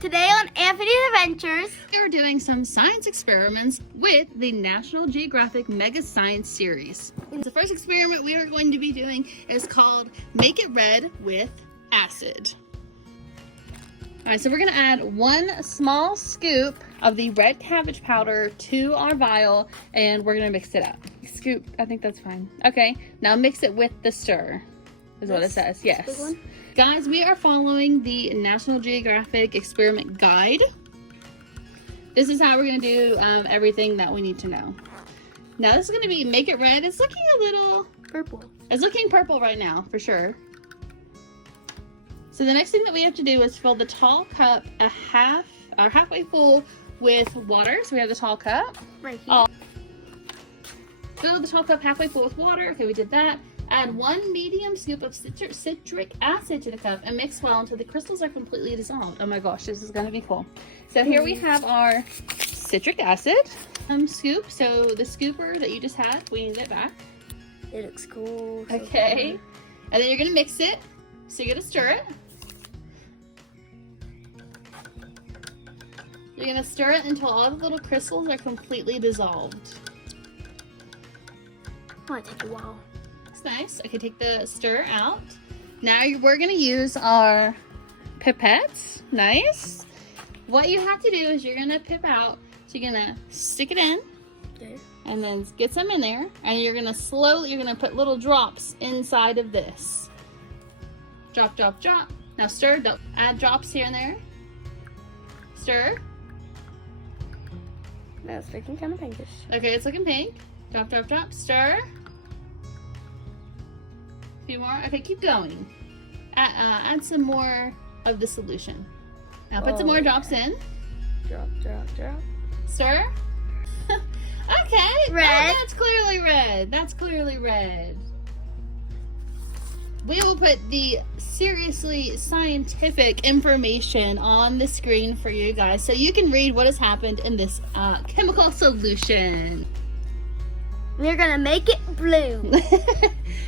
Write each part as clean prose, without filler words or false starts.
Today on Anthony's Adventures, We are doing some science experiments with the National Geographic Mega Science Series. The first experiment we are going to be doing is called Make It Red with Acid. Alright, so we're going to add 1 small scoop of the red cabbage powder to our vial and we're going to mix it up. Scoop, I think that's fine. Okay, now mix it with the stir, is what it says. Yes. Guys, we are following the National Geographic Experiment Guide. This is how we're going to do everything that we need to know. Now this is going to be Make It Red. It's looking a little purple. It's looking purple right now, for sure. So the next thing that we have to do is fill the tall cup halfway full with water. So we have the tall cup. Right here. Fill the tall cup halfway full with water. Okay, we did that. Add 1 medium scoop of citric acid to the cup and mix well until the crystals are completely dissolved. Oh my gosh, this is gonna be cool. So here we have our citric acid scoop. So the scooper that you just had, we need it back. It looks cool. Okay. And then you're gonna mix it. So you're gonna stir it. You're gonna stir it until all the little crystals are completely dissolved. Might take a while. It's nice. Okay, take the stir out. Now we're gonna use our pipettes. Nice. What you have to do is you're gonna pip out. So you're gonna stick it in. Okay. And then get some in there. And you're gonna put little drops inside of this. Drop, drop, drop. Now stir. Don't add drops here and there. Stir. Now it's looking kind of pinkish. Okay, it's looking pink. Drop, drop, drop. Stir. A few more. Okay, keep going. Add some more of the solution. Now put some more drops in. Drop, drop, drop. Stir. Okay. Red. Oh, that's clearly red. That's clearly red. We will put the seriously scientific information on the screen for you guys so you can read what has happened in this chemical solution. We're gonna make it blue.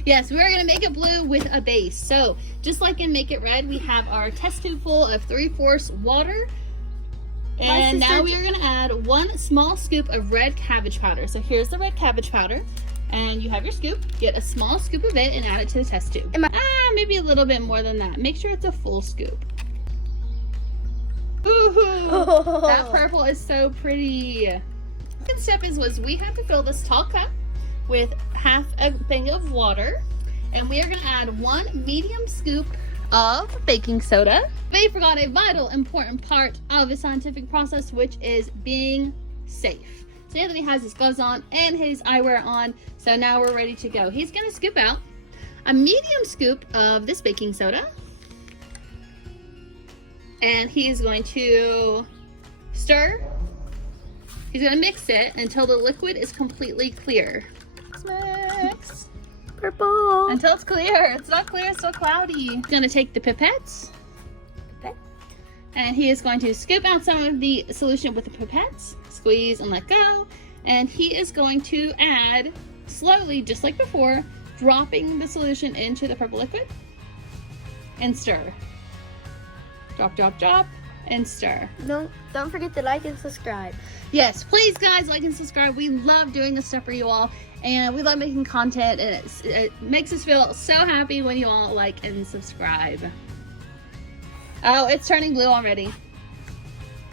Yes, we're gonna make it blue with a base. So just like in Make It Red, we have our test tube full of 3/4 water. And now we are gonna add 1 small scoop of red cabbage powder. So here's the red cabbage powder. And you have your scoop. Get a small scoop of it and add it to the test tube. Maybe a little bit more than that. Make sure it's a full scoop. Ooh, that purple is so pretty. The second step was we have to fill this tall cup with half a thing of water. And we are gonna add 1 medium scoop of baking soda. We forgot a vital, important part of the scientific process, which is being safe. So Anthony has his gloves on and his eyewear on, so now we're ready to go. He's gonna scoop out a medium scoop of this baking soda. And he is going to stir. He's gonna mix it until the liquid is completely clear. Mix. Purple. Until it's clear. It's not clear, it's still cloudy. He's gonna take the pipettes. And he is going to scoop out some of the solution with the pipettes, squeeze and let go. And he is going to add slowly, just like before, dropping the solution into the purple liquid and stir. Drop, drop, drop, and stir. Don't forget to like and subscribe. Yes, please guys, like and subscribe. We love doing this stuff for you all. And we love making content, and it makes us feel so happy when you all like and subscribe. Oh, it's turning blue already.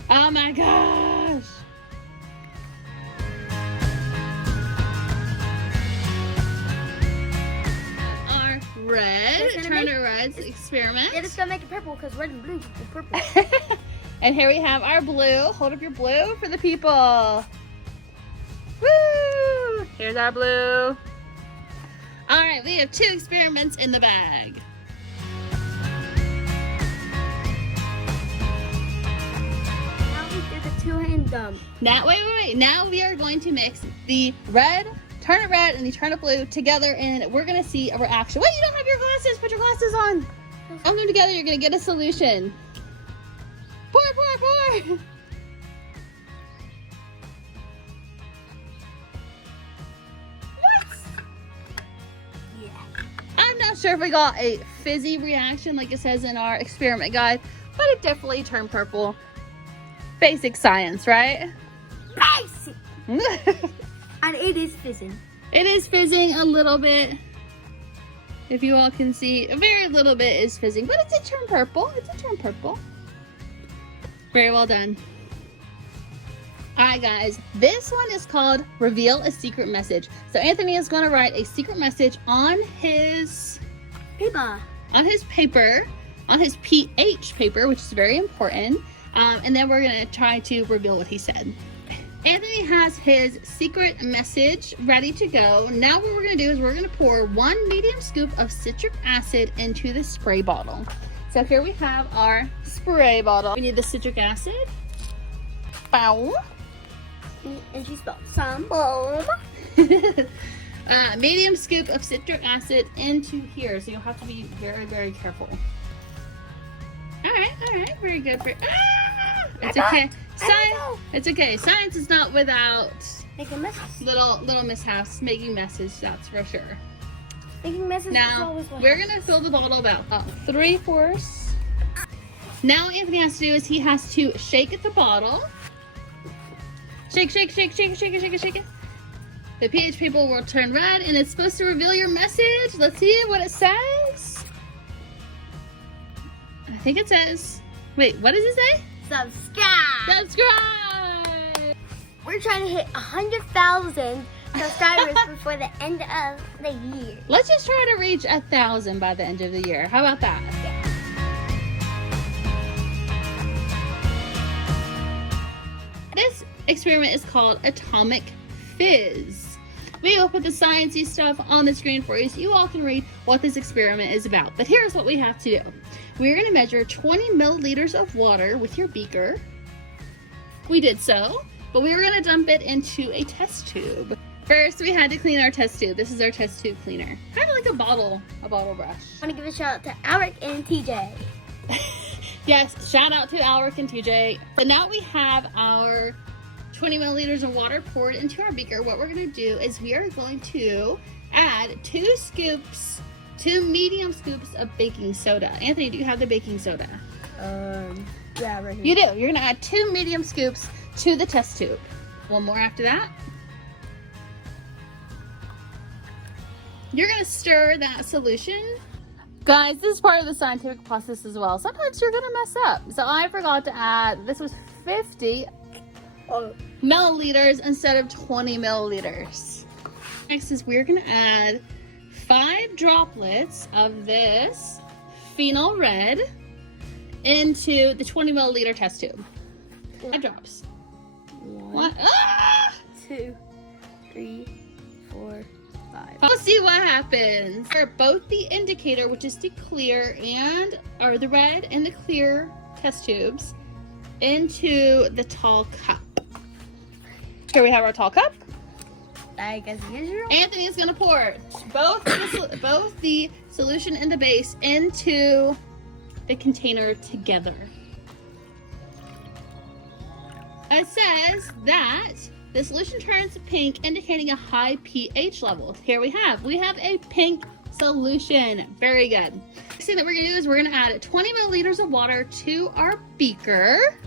Oh my gosh. Our red, turn to red's experiment. Yeah, just gonna make it purple because red and blue is purple. And here we have our blue. Hold up your blue for the people. Woo! Here's our blue. All right, we have 2 experiments in the bag. Two-hand dump. Now, wait. Now we are going to mix the red, turnip red, and the turnip blue together, and we're gonna see a reaction. Wait, you don't have your glasses. Put your glasses on. Put them together. You're gonna get a solution. Pour, pour, pour. What? Yeah. I'm not sure if we got a fizzy reaction like it says in our experiment guide, but it definitely turned purple. Basic science, right? Basic. And it is fizzing. It is fizzing a little bit. If you all can see, a very little bit is fizzing, but it's a turn purple. It's a turn purple. Very well done. All right, guys, this one is called Reveal a Secret Message. So Anthony is going to write a secret message on his Paper. on his pH paper, which is very important. And then we're going to try to reveal what he said. Anthony has his secret message ready to go. Now what we're going to do is we're going to pour 1 medium scoop of citric acid into the spray bottle. So here we have our spray bottle. We need the citric acid. Bow. And she spelled some bomb. Medium scoop of citric acid into here. So you'll have to be very, very careful. All right, very good. It's okay. It's okay. Science is not without Making messes. little mishaps, making messes. That's for sure. Making messes is Now always what we're happens. gonna fill the bottle about 3/4. Now what Anthony has to do is he has to shake the bottle. Shake, shake, shake, shake, shake it, shake it, shake it. The pH paper will turn red, and it's supposed to reveal your message. Let's see what it says. I think it says. Wait, what does it say? Subscribe. Subscribe! We're trying to hit 100,000 subscribers before the end of the year. Let's just try to reach 1,000 by the end of the year. How about that? This experiment is called Atomic Fizz. We will put the sciencey stuff on the screen for you so you all can read what this experiment is about. But here's what we have to do. We're going to measure 20 milliliters of water with your beaker. We did so, but we were going to dump it into a test tube. First, we had to clean our test tube. This is our test tube cleaner. Kind of like a bottle brush. I want to give a shout out to Alric and TJ. Yes, shout out to Alric and TJ. So now we have our 20 milliliters of water poured into our beaker. What we're going to do is we are going to add 2 medium scoops of baking soda. Anthony, do you have the baking soda? Yeah, right here. You do. You're going to add 2 medium scoops to the test tube. One more after that. You're going to stir that solution. Guys, this is part of the scientific process as well. Sometimes you're going to mess up. So I forgot to add, this was 50 milliliters instead of 20 milliliters. Next is we're going to add 5 droplets of this phenol red into the 20 milliliter test tube. 5 drops. 1, 2, 3, 4, 5. We'll see what happens. For both the indicator, which is the clear or the red and the clear test tubes, into the tall cup. Here we have our tall cup. Like as usual. Anthony is going to pour both the solution and the base into the container together. It says that the solution turns pink, indicating a high pH level. Here we have a pink solution. Very good. Next thing that we're going to do is we're going to add 20 milliliters of water to our beaker.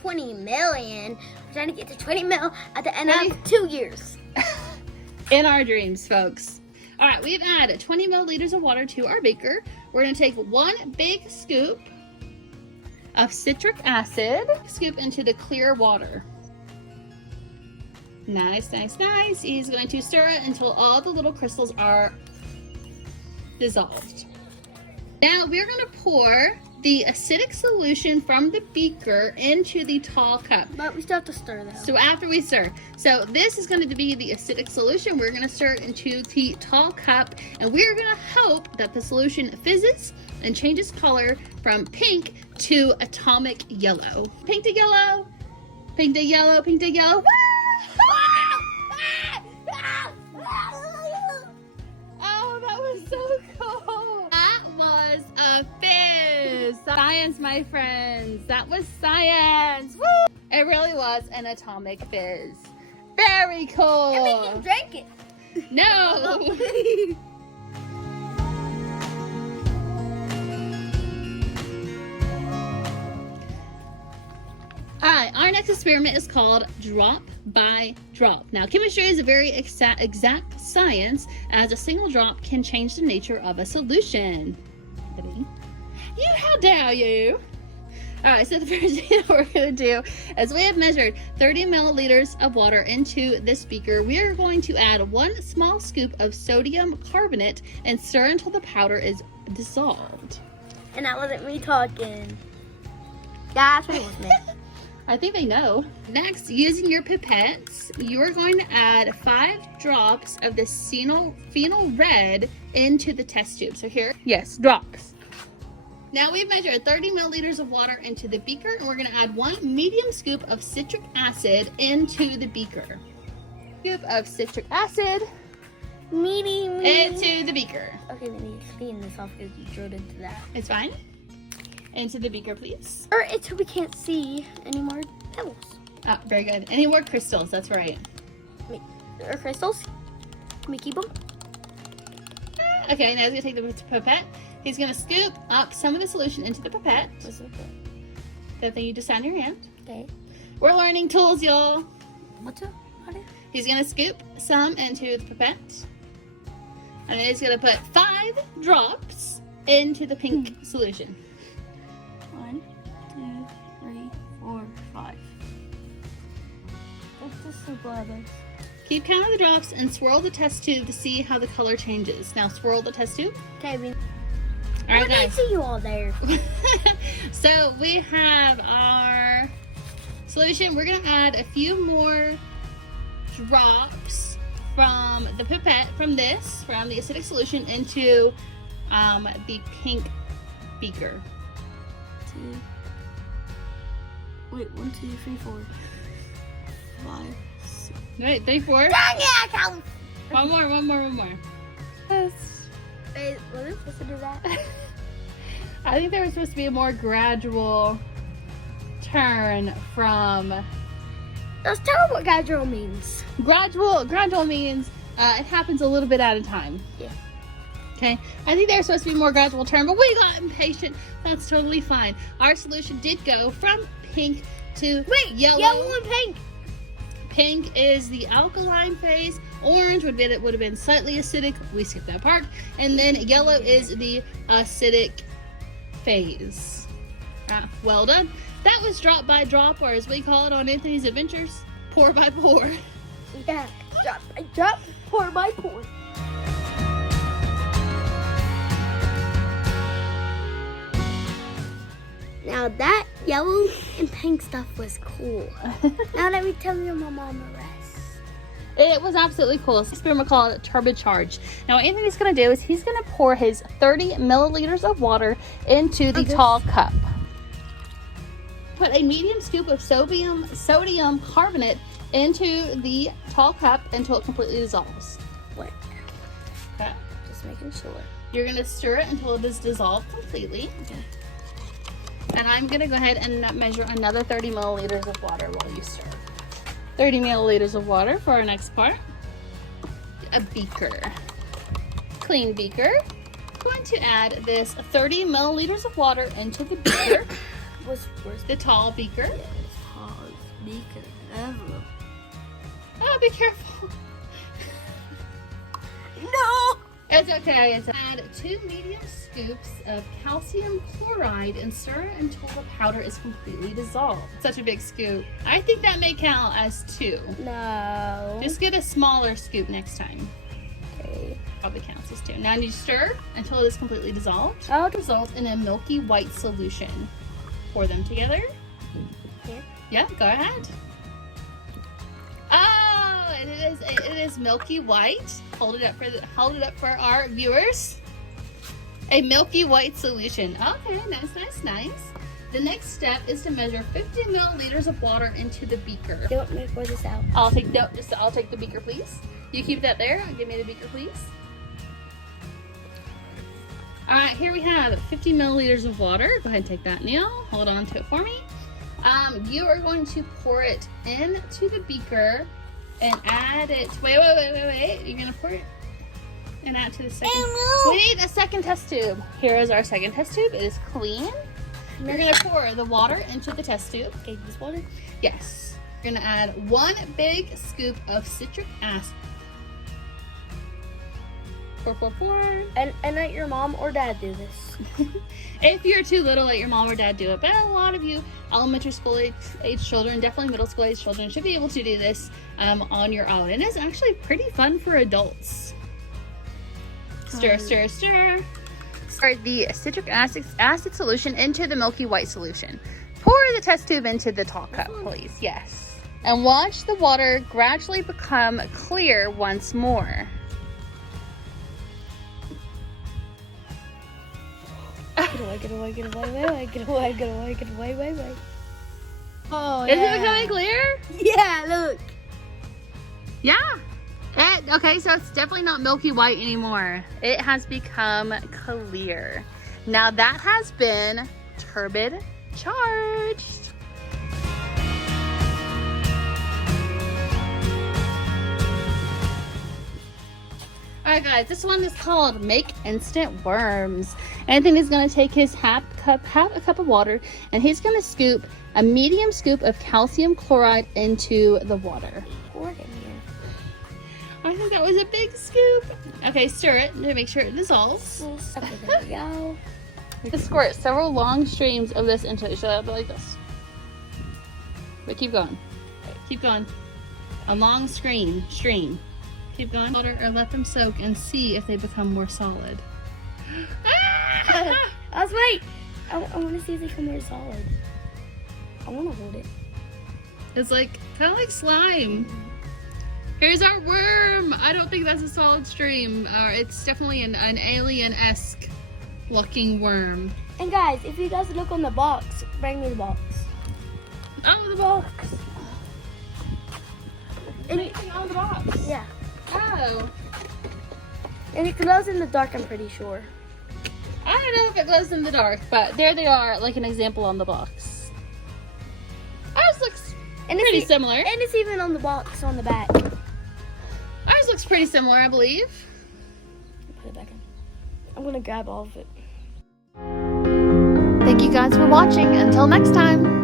20 million. We're trying to get to 20 mil at the end of 2 years. In our dreams, folks. All right, we've added 20 milliliters of water to our beaker. We're going to take 1 big scoop of citric acid, scoop into the clear water. Nice, nice, nice. He's going to stir it until all the little crystals are dissolved. Now we're going to pour the acidic solution from the beaker into the tall cup. But we still have to stir that. So after we stir, so this is going to be the acidic solution. We're going to stir it into the tall cup, and we're going to hope that the solution fizzes and changes color from pink to atomic yellow. Pink to yellow, pink to yellow, pink to yellow. Oh, that was so cool. That was a fizz. Science, my friends. That was science. Woo! It really was an atomic fizz. Very cool. And we can drink it. No. Our next experiment is called drop by drop. Now, chemistry is a very exact science, as a single drop can change the nature of a solution. How dare you? Alright, so the first thing that we're going to do is we have measured 30 milliliters of water into this beaker. We are going to add 1 small scoop of sodium carbonate and stir until the powder is dissolved. And that wasn't me talking. That's what it was me. I think they know. Next, using your pipettes, you're going to add 5 drops of the phenol red into the test tube. So here, yes, drops. Now we've measured 30 milliliters of water into the beaker, and we're going to add 1 medium scoop of citric acid into the beaker. Scoop of citric acid into the beaker. Okay, let me clean this off because you drilled into that. It's fine. Into the beaker, please. Or until we can't see any more pebbles. Ah, very good. Any more crystals? That's right. Or crystals? Can we keep them? Okay, now he's going to take the pipette. He's going to scoop up some of the solution into the pipette. What's it? That thing you just had in your hand. Okay. We're learning tools, y'all. What's it? He's going to scoop some into the pipette. And then he's going to put 5 drops into the pink solution. 1, 2, 3, 4, 5. That's just so bad. Keep count of the drops and swirl the test tube to see how the color changes. Now swirl the test tube. Okay, all right, guys. I see you all there. So we have our solution. We're gonna add a few more drops from the pipette, from the acidic solution into the pink beaker. 1, 2, 3, 4, 5, 6. Wait, 3, 4. Dang it, I count. One more. Wait, was it supposed to do that? I think there was supposed to be a more gradual turn from. Let's tell them what gradual means. Gradual means it happens a little bit at a time. Yeah. Okay. I think there's supposed to be a more gradual turn, but we got impatient. That's totally fine. Our solution did go from pink to yellow. Yellow and pink. Pink is the alkaline phase. Orange would have been slightly acidic. We skipped that part. And then yellow is the acidic phase. Well done. That was drop by drop, or as we call it on Anthony's Adventures, pour by pour. Yeah, drop by drop, pour by pour. Now that yellow and pink stuff was cool. Now let me tell you my mom the rest. It was absolutely cool. It's an experiment called turbocharge. Now what Anthony's going to do is he's going to pour his 30 milliliters of water into the tall cup. Put a medium scoop of sodium carbonate into the tall cup until it completely dissolves. What? Okay. Just making sure. You're going to stir it until it is dissolved completely. Okay. And I'm going to go ahead and measure another 30 milliliters of water while you stir. 30 milliliters of water for our next part. A beaker. Clean beaker. I'm going to add this 30 milliliters of water into the beaker. Where's the tall beaker? Yeah, the tallest beaker ever. Oh, be careful. No! It's okay. Add 2 medium scoops of calcium chloride and stir until the powder is completely dissolved. Such a big scoop. I think that may count as 2. No. Just get a smaller scoop next time. Okay. Probably counts as 2. Now you stir until it is completely dissolved. Oh. Result in a milky white solution. Pour them together. Here? Yeah, go ahead. Oh, it is milky white. Hold it up for our viewers. A milky white solution. Okay, nice. The next step is to measure 50 milliliters of water into the beaker. Don't pour this out. I'll take the beaker, please. You keep that there. Give me the beaker, please. All right, here we have 50 milliliters of water. Go ahead and take that, Neil. Hold on to it for me. You are going to pour it into the beaker and add it. Wait. You're gonna pour it and add to the second. We need a second test tube. Here is our second test tube. It is clean. You're gonna pour the water into the test tube. Okay, this water? Yes. You're gonna add 1 big scoop of citric acid. Pour. And let your mom or dad do this. If you're too little, let your mom or dad do it. But a lot of you elementary school age children, definitely middle school age children, should be able to do this on your own. And it's actually pretty fun for adults. Stir. Pour the citric acid solution into the milky white solution. Pour the test tube into the tall cup, please. Yes. And watch the water gradually become clear once more. Get away. Oh, Is it becoming clear? Yeah, look. Yeah. Okay, so it's definitely not milky white anymore. It has become clear. Now that has been turbid charged. Alright guys, this one is called Make Instant Worms. Anthony is going to take his half a cup of water, and he's going to scoop a medium scoop of calcium chloride into the water. Pour it in here. I think that was a big scoop. Okay, stir it to make sure it dissolves. Okay, there we go. You can squirt several long streams of this into it. So it'll be like this. But keep going. Keep going. A long stream. Keep going. Water or let them soak and see if they become more solid. Wait. I want to see if they become more solid. I want to hold it. It's like kind of like slime. Here's our worm. I don't think that's a solid stream. It's definitely an alien-esque looking worm. And guys, if you guys look on the box, bring me the box. Oh, the box. Anything on the box? Yeah. Oh. And it glows in the dark, I'm pretty sure. I don't know if it glows in the dark, but there they are, like an example on the box. Ours looks pretty similar. And it's even on the box on the back. Ours looks pretty similar, I believe. Put it back in. I'm gonna grab all of it. Thank you guys for watching. Until next time.